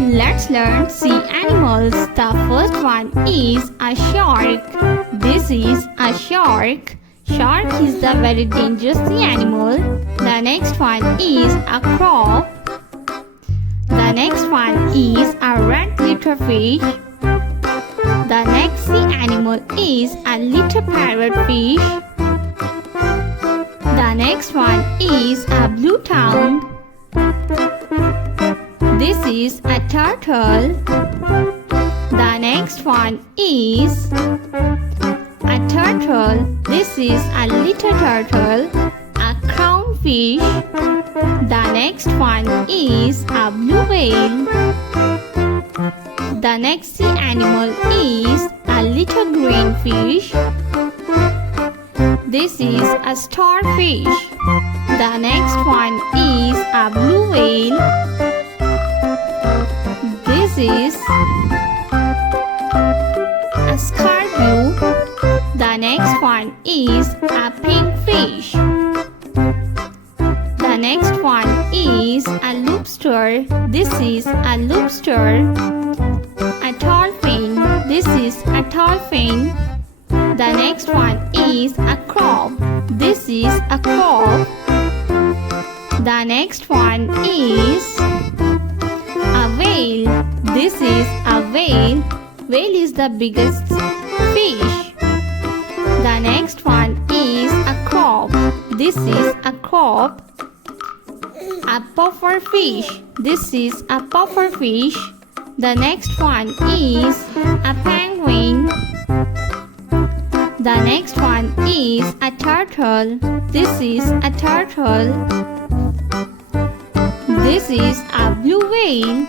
Let's learn sea animals. The first one is a shark. This is a shark. Shark is the very dangerous sea animal. The next one is a crab. The next one is a red glitterfish. The next sea animal is a little parrotfish. The next one is a blue tongue. This is a turtle. The next one is a turtle. This is a little turtle. A clownfish. The next one is a blue whale. The next sea animal is a little green fish. This is a starfish. The next one is a blue whale. This is a scarabée. The next one is a pink fish. The next one is a lobster. This is a lobster. A dolphin. This is a dolphin. The next one is a crab. This is a crab. The next one is a whale. This is a whale. Whale is the biggest fish. The next one is a crab. This is a crab. A puffer fish. This is a puffer fish. The next one is a penguin. The next one is a turtle. This is a turtle. This is a blue whale.